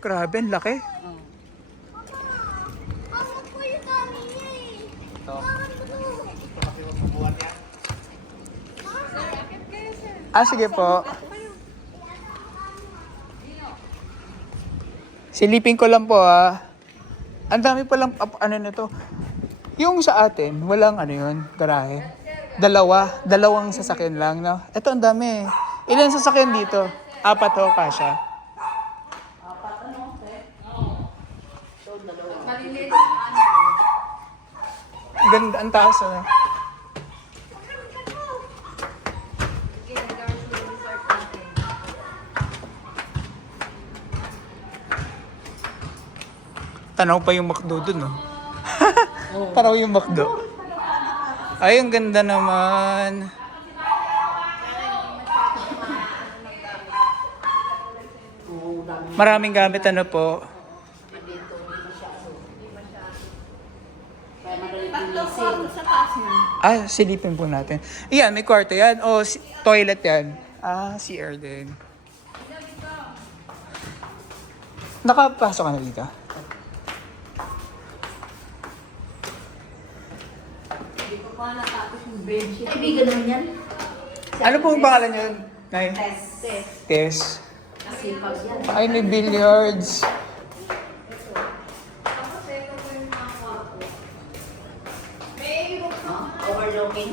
Grabe, ang laki. Oh. Ito. Ah, sige po. Silipin ko lang po Ang dami palang ano nito. Yung sa atin, walang ano yun, garahe. Dalawang sasakyan lang, no? Ito ang dami. Ilan sasakyan dito? 4 ho, kasya. Ganda, ang taas, ano? Tanaw pa yung McDo dun, no? Tanaw yung McDo. Ay, ang ganda naman. Maraming gamit, ano po? Ah, silipin po natin. Iyan, may kwarto yan. O, toilet yan. Ah, CR din. Nakapasok ka na dito? Hindi ko pa natapos yung bedsheet. Kaibigan naman yan. Ano po ang pangalan yun? Nay? Test. Tess. Kasi pag yan. Ay, may billiards. Overlooking.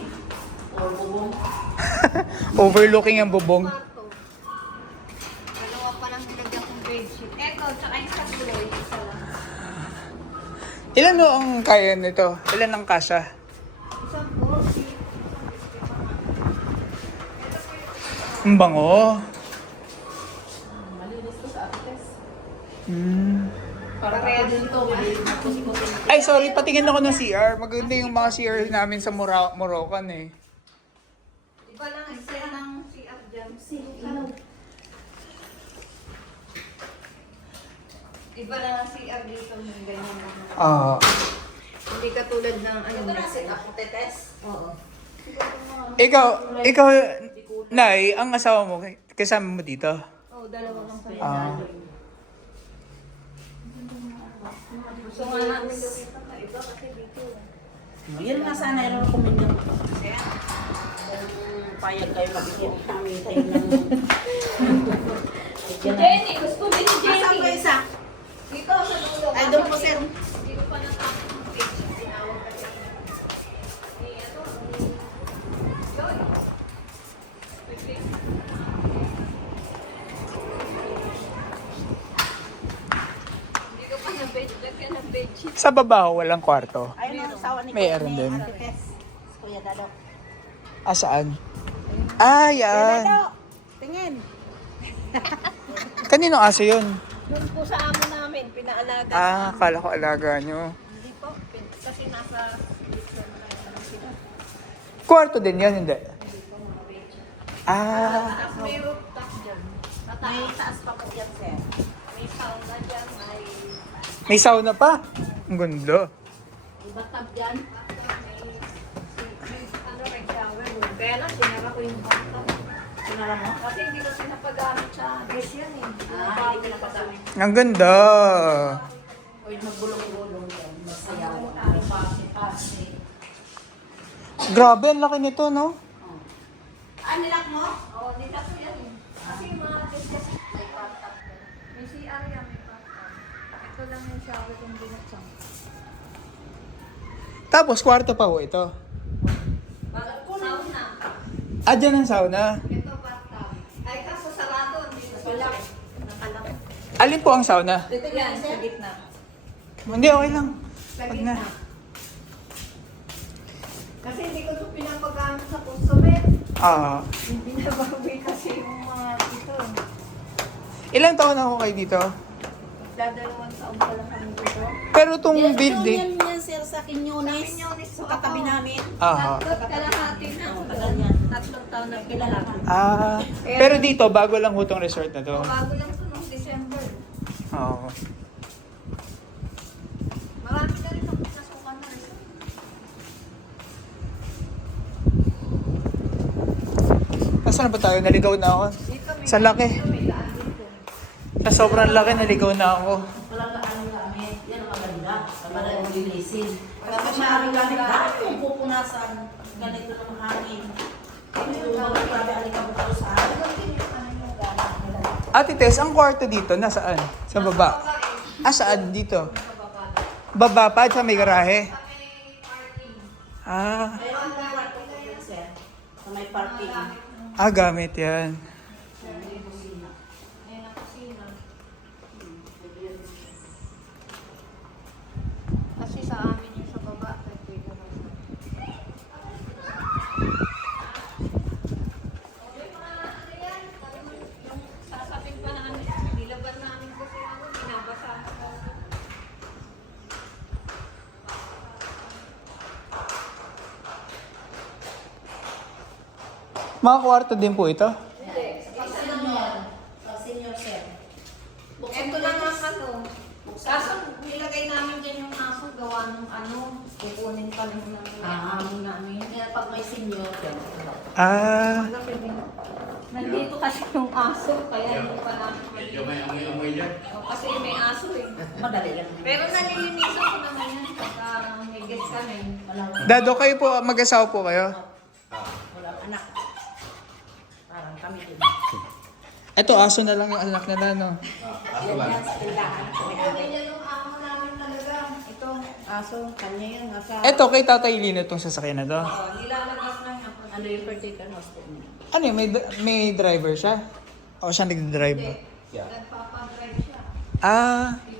Or bubong. Overlooking ang bubong. Dalawa pa lang nilagyan kong bedsheet. Eto, tsaka yung sa tuloy, isa lang. Ilan no ang kaya nito? Ilan ang kasya? Isang po. Ang bango. Malinis ko sa apites. Para kaya din to, Ay, sorry, patingin ako ng CR. Maganda yung mga CR namin sa Moroccan eh. Iba lang ang set ng CR dyan. Iba lang ang CR dito ng ganyan. Hindi katulad ng ano. Set up test. Oo. Ikaw, Nay, ang asawa mo, kasama mo dito? Oo, dalawa lang sa Ah. Gusto nga namin lumipat na iba kasi dito. Yan nga sana yung recommend nyo. Kaya, payag kayo mag-ihip kami tayo ng... Jenny, gusto din ni Jenny. Asan ba isa? Dito sa dulo. Ay, doon po sir. Dito pa natapos ng page. Tinawag ka siya. Ito. Joy. Hindi ka pa na-bed. Lagyan ng bedsheet. Sa baba, walang kwarto. Ayun ang asawa ni Mayroon din. Ate Tess. Kuya Dalo. Ah, saan? Ah, yan. Dalo! Tingin. Kaninong aso yun? Doon po sa amo namin, pinaalaga. Ah, kala ko alaga nyo. Hindi po. Kasi nasa Kwarto din yan, hindi? Ah, Tapos may rooftop dyan. May taas pa po yan, sir. May sauna dyan. may sauna pa. Ang ganda. Iba tab yan. Ano, may shower room. Kaya lang, sinara ko yung bathtub. Sinara mo? Kasi hindi ko pinapagamit sa guest yan eh. Ah, hindi ka napagamit. Ang ganda. Uy, magbulong-bulong yan. Masayaw. May pasi-pasi. Grabe, ang laki nito, no? Ah, nilak mo? Oo, nila ko yan eh. Kasi yung mga guest kasi may bathtub. May CR yan, may bathtub. Ito lang yung shower kung binuksan. Tapos, kwarto pa ho ito. Sauna. Ah, dyan ang sauna. Ito bathtub. Ay, kaso sarado. Hindi na sila. Nakalak. Alin po ang sauna? Dito Yan, yan, sa sir. gitna. Hindi, okay lang. Sa Wag gitna. na. Kasi hindi ko ito pinapagamit sa customer. Ah, Hindi na bawi kasi yung mga dito. ilang taon na ako kayo dito? Dadalawang taon pa lang kami dito. Pero itong Yes, building... Yun yan, sir, sa Quiñones. Quiñones Sa po katabi ako. namin. Aha. Tatlong kalahati na. Oo, tagal yan. Tatlong taon na kilala ko. Ah, pero dito, bago lang ho itong resort na to. Bago lang ito noong December. Oo. Marami na rin akong pinasukan na rin. Nasaan na ba tayo? Naligaw na ako. Dito may Sa laki. dito may daan dito. Sa sobrang laki, naligaw na ako. Walang ano gamit. Yan ang maganda. Sa malayong lilisin. Kasi maraming gamit. Dahil kung pupunasan, ganito ng hangin. Ito yung mga grabe alikabok sa akin. Ate Tess, ang kwarto dito, nasaan? Sa baba? Ah, saan? Dito? Baba pa, sa may garahe? Ah, Mayroon po kwarto ko dun, sir. Sa may parking. gamit yan. Ayan ang kusina. Kasi sa amin yung sa baba, pwede naman. Yung sasabing pa namin, nilabas namin kasi ano, binabasa ako. Mga kwarto din po ito? Sa senior, sir. Ito lang ang ano. Kaso nilagay namin dyan yung aso, gawa ng ano, kukunin pa lang ng amo namin. Kaya pag may senior, sir. Ah, Nandito kasi yung aso, kaya hindi pa namin Medyo may amoy-amoy yan. kasi may aso eh. Madali lang. Pero nalilinisan ko naman yan pagka may guest kami. Walang, Dado, kayo po, mag-asawa po kayo? walang anak. Parang kami din. Ito, aso na lang yung anak nila, no? Aso Yan lang. yan sa tindahan. Ganyan yung amo namin talaga. Ito, Aso, kanya yan. Nasa, Ito, kay Tatay Lino itong sasakyan na to. nilalabas lang ako. ano yung particular hospital? Ano yun, may driver siya? O siya nag-drive? Nagpapadrive siya. Ah, Yung